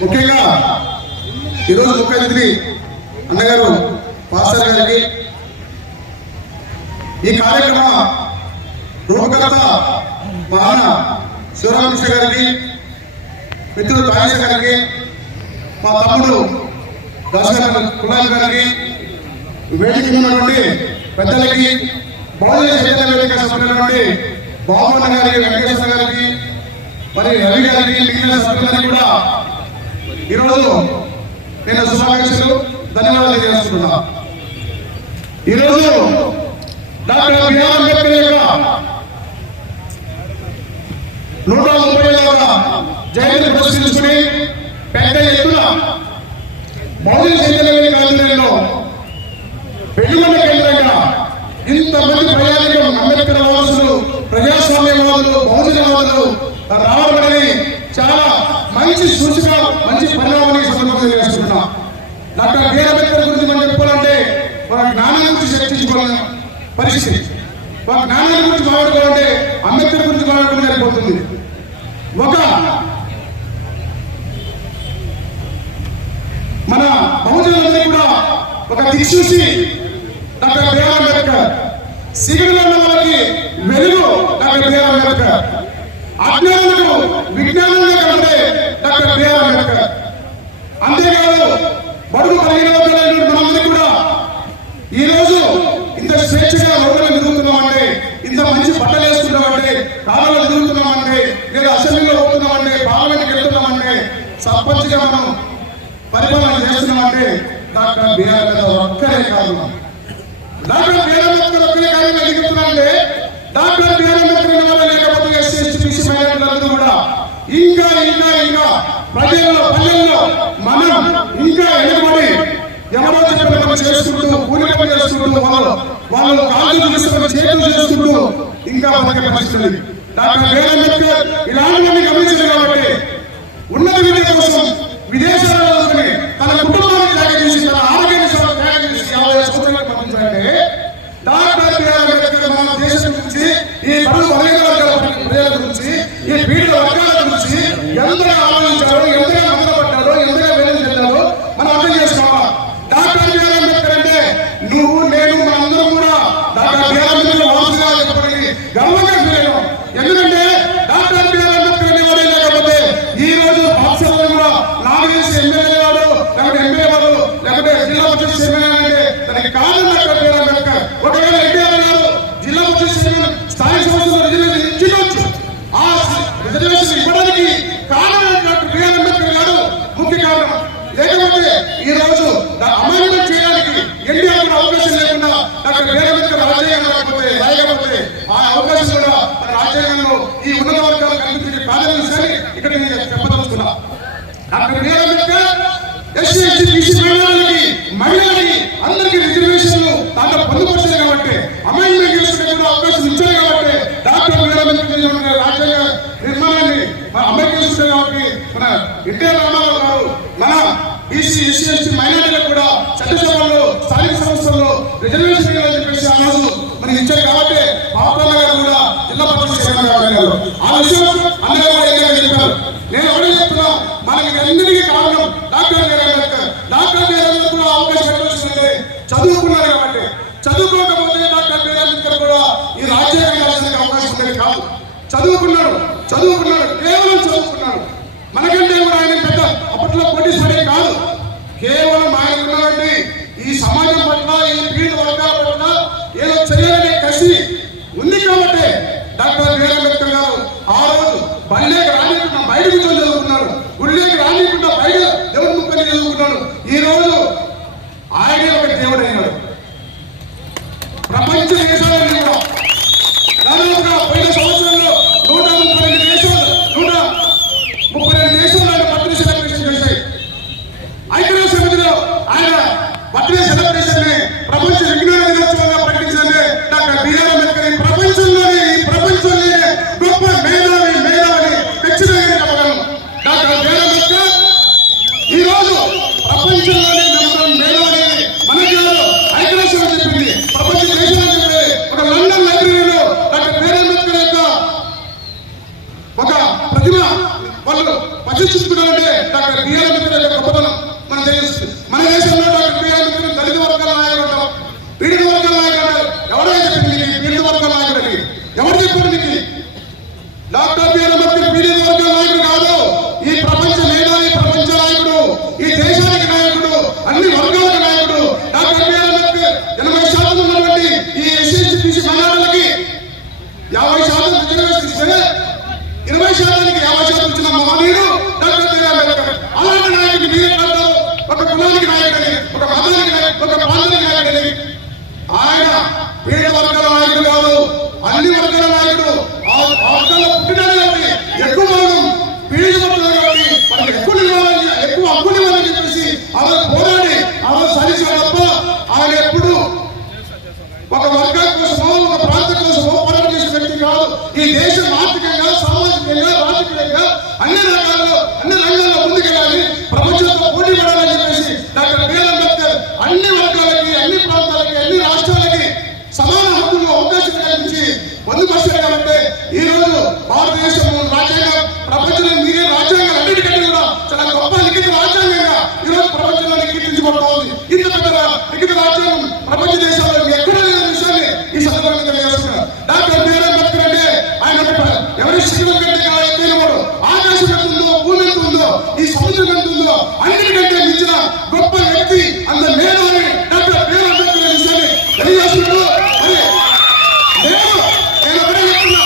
ముఖ్యంగా ఈరోజు ముఖ్య అతిథి అన్నగారు పాస్టర్ గారికి, ఈ కార్యక్రమ రూపకర్త మా అన్న శివరామకృష్ణ గారికి, మిత్రుడు తాగేశ గారికి, మా తమ్ముడు దాసగారి కులాల్ గారికి, వేదిక ఉన్నటువంటి పెద్దలకి, బహుజన చైతన్య వేదిక సభ్యులైనటువంటి బాబు గారికి, వెంకటేశ్వర గారికి, మరి రవి గారికి, మిగిలిన సభ్యులని కూడా ఈరోజు నేను శుభాకాంక్షలు ధన్యవాదాలు తెలియజేస్తున్నా. ఈరోజు డాక్టర్ బిఆర్ అంబేద్కర్ యొక్క 130వ జయంతి పురస్కరించుకుని పెద్ద ఎత్తున బహుజన చైతన్య వేదిక ఆధ్వర్యంలో పెళ్లిగొండ కేంద్రంగా ఇంతమంది ప్రయాణికులు, అంబేద్కర్ వారసులు, ప్రజాస్వామ్యవాదులు, బహుజనవాదులు రావడమని చాలా మంచి సూచిక, మంచి పరిణామాన్ని సందర్భంగా చేస్తున్నా. డాక్టర్ బిఆర్ అంబేద్కర్ గురించి మనం చెప్పుకోవాలంటే మన జ్ఞానం గురించి చర్చించుకోవాలని పరిస్థితి, మన జ్ఞానం గురించి మాట్లాడుకోవాలంటే అంబేద్కర్ గురించి మాట్లాడడం సరిపోతుంది. ఒక మన బహుజనులందరినీ కూడా ఒక దిక్సూచి డాక్టర్ బిఆర్ అంబేద్కర్, సిగరెలో ఉన్న వాళ్ళకి వెలుగు డాక్టర్ బిఆర్ అంబేద్కర్, అజ్ఞానులకు విజ్ఞానంగా కంటే డాక్టర్ బిఆర్ అంబేద్కర్. అంతేకాదు బడుగు కలిగిన మనందరికీ కూడా ఈ రోజు ఇంత స్వేచ్ఛగా రోడ్లు తిరుగుతున్నామంటే, ఇంత మంచి బట్టలు వేస్తున్నామంటే, కాలంలో తిరుగుతున్నామంటే, లేదా అసెంబ్లీలో పోతున్నామంటే, పార్లమెంట్కి వెళ్తున్నామంటే, సర్పంచ్గా మనం పరిపాలన చేస్తున్నామంటే డాక్టర్ బిఆర్ అంబేద్కర్ ఒక్కరే కాదు. డాక్టర్ బిఆర్ అంబేద్కర్ ఒక్కరే కాదు ఎదుగుతున్నామంటే డాక్టర్ బిఆర్ అంబేద్కర్ లేకపోతే ఎస్సీ ఎస్టీ బీసీ మైనారిటీలందరూ కూడా ఇంకా ఇంకా ఇంకా ప్రజల్లో పల్లెల్లో మనం ఇంకా ఎదుగుబడి ఎవరో చెప్పిన చేసుకుంటూ, కూలి పని చేసుకుంటూ, వాళ్ళు కాళ్ళు తీసుకుని చేతులు చేసుకుంటూ ఇంకా బతికే పరిస్థితి. డాక్టర్ బిఆర్ అంబేద్కర్ ఇలాంటివన్నీ గమనించారు కాబట్టి ఉన్నత విద్య కోసం విదేశాలలో తన కుటుంబాన్ని త్యాగం చేసి, తన ఆరోగ్యాన్ని త్యాగం చేసి 50 సంవత్సరాలకు పంపించాలంటే డాక్టర్ బిఆర్ అంబేద్కర్ మన దేశం గురించి, ఈ పలు వర్గాల ప్రజల గురించి, ఈ పీడిత వర్గాల గురించి ఎంతగా ఆలోచించారో, ఎంతగా మొదలుపడ్డారో, ఎంతగా వేదన చెందారో మనం అర్థం చేసుకోవాలి. డాక్టర్ బిఆర్ అంబేద్కర్ అంటే నువ్వు, నేను, మనందరం కూడా డాక్టర్ బిఆర్ అంబేద్కర్ వారసుగా చెప్పడానికి గర్వంగా ఫీల్ అయ్యాం. ఎందుకంటే డాక్టర్ బిఆర్ అంబేద్కర్ అనేవాడే లేకపోతే ఈ రోజు పాఠశాలలో కూడా నాగేసి ఎమ్మెల్యే వాడు, లేకపోతే ఎంపీ వాడు, లేకపోతే జిల్లా పరిషత్ చైర్మన్ అంటే దానికి కారణం డాక్టర్ బిఆర్ అంబేద్కర్. ఒకవేళ ఎన్టీఆర్ గారు జిల్లా పరిషత్ చైర్మన్ స్థానిక సంస్థలో రిజర్వేషన్ ఇచ్చుకోవచ్చు. ఆ రిజర్వేషన్ ఇవ్వడానికి కారణం డాక్టర్ బిఆర్ అంబేద్కర్ గారు ముఖ్య కారణం. లేకపోతే ఈ రోజు అమెండ్మెంట్ చేయడానికి ఎన్టీఆర్ కూడా అవకాశం లేకుండా డాక్టర్ బిఆర్ అంబేద్కర్ రాజ్యాంగం రాయకపోతే ఆ అవకాశం కూడా మన రాజ్యాంగంలో ఈ ఉన్నత వర్గాలు కల్పించే కారణం విషయాన్ని ఇక్కడ నేను చెప్పదలుచుకున్నా. Doctor BR Ambedkar SC ST BC మైనారిటీలకి, మహిళలకి అందరికీ రిజర్వేషన్లు దాంట్లో పొందుపరిచారు కాబట్టి, అమెండ్మెంట్ చేసుకునే కూడా అవకాశం ఇచ్చారు కాబట్టి డాక్టర్ బిఆర్ అంబేద్కర్ రాజ్యాంగ నిర్మాణాన్ని అమలు చేస్తున్నారు. కాబట్టి మన ఎన్టీఆర్ రామారావు గారు మన బీసీ ఎస్సీ ఎస్టీ మైనారిటీలకు కూడా చట్టసభల్లో, స్థానిక సంస్థల్లో రిజర్వేషన్ చెప్పేసి ఆ రోజు మనకి ఇచ్చారు. కాబట్టి పాపన్న గారు కూడా జిల్లా పరిషత్ చైర్మన్ గారు ఆ విషయం అన్నగారు చెప్పారు. నేను ఒకటే చెప్తున్నా, మనకి అందరికీ కారణం doctor BR Ambedkar. Doctor BR Ambedkar కూడా అవకాశం ఎట్లా చదువుకున్నారు కాబట్టి, చదువుకోకపోతే డాక్టర్ బిఆర్ అంబేద్కర్ కూడా ఈ రాజ్యాంగం రాసడానికి అవకాశం ఉండేది కాదు. చదువుకున్నాడు, కేవలం చదువుకున్నాడు. మనకంటే కూడా ఆయన పెద్ద అప్పట్లో కోటీశ్వరే కాదు. కేవలం ఆయన ఉన్నటువంటి ఈ సమాజం పట్ల, ఈ పీడిత వర్గాల పట్ల ఏదో చేయాలనే కసి ఉంది కాబట్టి డాక్టర్ బిఆర్ అంబేద్కర్ గారు ఆ రోజు బళ్ళేకి రానికుండా బయట కూర్చొని చదువుకున్నాడు, గుళ్ళేకి రానికుండా బయట దేవుడి ముక్కని చదువుకున్నాడు. ఈ రోజు ఆయనే ఒక దేవుడు అయినాడు. ప్రపంచ దేశాలను కూడా దాదాపుగా పోయిన సంవత్సరంలో 132 దేశాలు ఆయన బర్త్డే సెలబ్రేషన్ చేశాయి. ఐక్యరాజ్య సమితిలో ఆయన బర్త్డే సెలబ్రేషన్ ని ప్రపంచ విజ్ఞాన దినోత్సవంగా ప్రకటించిందంటే డాక్టర్ బిఆర్ అంబేద్కర్ ఈ ప్రపంచంలోనే గొప్ప మేధావి ఖచ్చితంగా చెప్పగలను. డాక్టర్ బిఆర్ అంబేద్కర్ ఈ రోజు ప్రపంచంలోనే మేధావి మన జిల్లాలో ఐక్యరాజ్య సమితి చెప్పింది, ప్రపంచ దేశాలు చెప్పింది. ఒక లండన్ లైబ్రరీలో డాక్టర్ బిఆర్ అంబేద్కర్ యొక్క ఒక ప్రతిమ వాళ్ళు ప్రతిష్ఠించుకున్నారంటే డాక్టర్ బిఆర్ అంబేద్కర్ యొక్క గొప్పతనం మనం తెలుస్తుంది. మన దేశంలో డాక్టర్ బిఆర్ అంబేద్కర్ దళిత వర్గాల నాయకుడు అంటాం, పీడిత వర్గాల నాయకుడు అంటారు. ఎవరైనా చెప్పింది మీకు పీడిత వర్గాల నాయకుడికి? ఎవరు చెప్పారు మీకు? డాక్టర్ బిఆర్ అంబేద్కర్ పీడిత వర్గాల నాయకుడు కాదు. ఈ ప్రపంచ మేధావి, ప్రపంచ నాయకుడు, ఈ దేశానికి నాయకుడు, అన్ని వర్గాలకు నాయకుడు. డాక్టర్ బిఆర్ అంబేద్కర్ 80% ఉన్నటువంటి ఈ ఎస్సీ మైనారిటీలకి 50% రిజర్వేషన్ ఇస్తే 20%కి 50% ఇచ్చిన మహనీయుడు డాక్టర్ బిఆర్ అంబేద్కర్. అలాంటి నాయకుడికి మీరే కాదు ఒక కులానికి నాయకుడని, ఒక మతానికి నాయకుడు, ఒక ప్రాంతానికి నాయకుడని. ఆయన పేద వర్గాల నాయకుడు కాదు, అన్ని వర్గాల నాయకుడు. ఆ వర్గాల్లో పుట్టినాడు కాబట్టి ఎక్కువ భాగం పీడిత వర్గాలు కాబట్టి మనకి ఎక్కువ ఇవ్వాలని, ఎక్కువ హక్కులు ఇవ్వాలని చెప్పేసి అలా పోరాడి అలా సాధించాడు తప్ప ఆయన ఎప్పుడు ఒక వర్గం కోసమో ఒక ప్రాంతం కోసమో పోరాటం చేసిన వ్యక్తి కాదు. ఈ దేశం ఆర్థికంగా, సామాజికంగా, రాజకీయంగా అన్ని రంగాల్లో ముందుకెళ్ళాలి, ప్రపంచంతో పోటీ పడాలని చెప్పేసి డాక్టర్ బిఆర్ అంబేద్కర్ అన్ని వర్గాలకి, అన్ని ప్రాంతాలకి, అన్ని రాష్ట్రాలకి సమాన హక్కులు, అవకాశం కల్పించి పొందుపరిచారు. కాబట్టి ఈ రోజు భారతదేశం రాజ్యాంగం ప్రపంచంలో మీరే రాజ్యాంగం అన్నిటికంటే కూడా చాలా గొప్ప లిఖిత రాజ్యాంగంగా ఈ రోజు ప్రపంచంలో కీర్తించబడుతోంది. ఇంత పెద్ద లిఖిత రాజ్యాంగం ప్రపంచ దేశాల్లో ఎక్కడ లేని విషయాన్ని ఈ సందర్భంగా తెలియజేస్తున్నారు. డాక్టర్ బిఆర్ అంబేద్కర్ అంటే ఆయన ఎవరి శిక్షణ కంటే ఎక్కైనవాడు. ఆకాశం ఎంత ఉందో, భూమి ఎంత ఉందో, ఈ సముద్రం ఎంత ఉందో అన్నిటికంటే మించిన గొప్ప వ్యక్తి, అంత మేధావి డాక్టర్ బిఆర్ అంబేద్కర్ అనే విషయాన్ని తెలియజేస్తున్నారు. నేను ఒకటే చెప్తున్నా,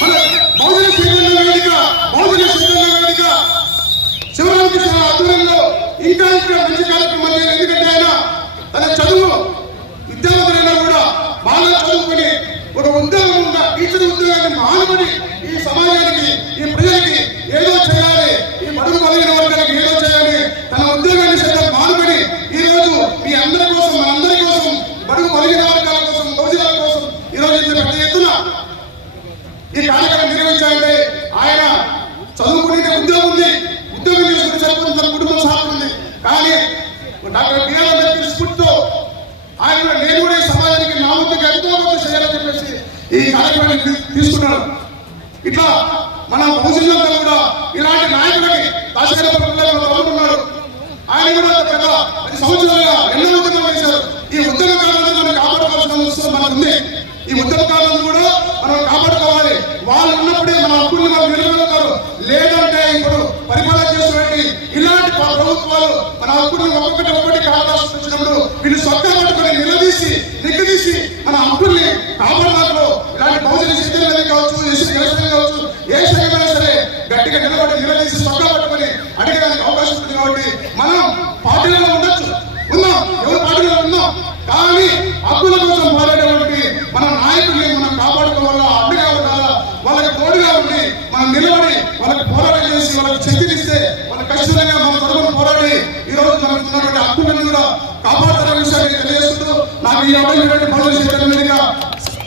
మన బహుజన సంఘటన వేదిక శివరామకృష్ణ ఆధ్వర్యంలో ఇంకా మంచి కార్యక్రమాలు. ఎందుకంటే ఆయన తన చదువు విద్యావంతులైనా కూడా బాగా చదువుకొని ఒక ఉద్యోగం టీచర్ ఉద్యోగాన్ని మానుకొని ఈ సమాజానికి, ఈ ప్రజలకి ఏదో చేయాలి, ఈ బడుగు బలహీన వర్గానికి ఏదో చేయాలి, తన ఉద్యోగాన్ని సైతం మానుకొని ఈ రోజు మీ అందరి కోసం, మనందరి కోసం, బడుగు బలహీన వర్గాల కోసం, బహుజనాల కోసం ఈ రోజు ఇంత పెద్ద ఎత్తున ఈ కార్యక్రమం నిర్వహించాలంటే ఆయన చదువుకునే ఉద్యోగం ఉంది, ఉద్యోగం చేసుకుని చదువుకుని తన కుటుంబం సాగుతుంది. కానీ డాక్టర్ బిఆర్ అంబేద్కర్ స్ఫూర్తితో ఆయన నేను కూడా ఈ సమాజానికి నా ముందుకు ఎంతో కొంత చేయాలని చెప్పేసి ఈ కార్యక్రమాన్ని తీసుకున్నాడు. ఇట్లా మన బహుజనులంతా కూడా ఇలాంటి నాయకులకి తమ్ముడున్నాడు. ఆయన కూడా పెద్ద 10 సంవత్సరాలుగా ఎన్నో ఉద్యోగాలు చేశారు. ఈ ఉద్యోగకాలను మనం కాపాడుకోవాల్సిన అవసరం మనకు ఉంది. ఈ ఉద్యోగకాలను కూడా మనం కాపాడుకోవాలి. వాళ్ళు ఉన్నప్పుడే మన హక్కులు మనం నిలబెడతారు. లేదంటే ఇప్పుడు పరిపాలన చేస్తున్నట్టు ఇలాంటి ప్రభుత్వాలు మన హక్కులను ఒక్కొక్కటి కాపాడాల్సినప్పుడు వీళ్ళు సొక్క పట్టుకొని నిలదీసి మన హక్కుల్ని కాపాడాలో ఇలాంటి బహుజన శక్తులు కావచ్చు, ఎస్సీ కావచ్చు, ఏ సంఘమైనా సరే గట్టిగా నిలబడి నిలదీసి సొక్క పట్టుకొని అడిగడానికి అవకాశం ఉంటుంది. కాబట్టి మనం పార్టీలలో ఉండొచ్చు, ఉన్నాం, ఎవరు పార్టీలో ఉన్నాం, కానీ హక్కుల కోసం పోరాడేటువంటి మన నాయకుల్ని మనం కాపాడుకోవాలా, అండగా ఉండాలా, వాళ్ళకి తోడుగా ఉండి మనం నిలబడి వాళ్ళకి పోరాటం చేసి వాళ్ళకి శక్తినిస్తే వాళ్ళకి ఖచ్చితంగా మన తరపున పోరాడి ఈ రోజు మనకు ఉన్నటువంటి హక్కులన్నీ కూడా కాపాడుతున్న విషయాన్ని తెలియజేస్తూ నాకు ఈ అవకాశం బహుజన శక్తుల మీదుగా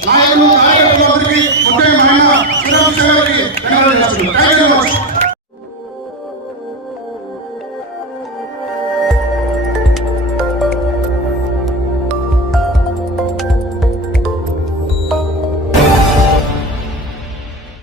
నాయకులు, కార్యకర్తలు అందరికీ ముఖ్యంగా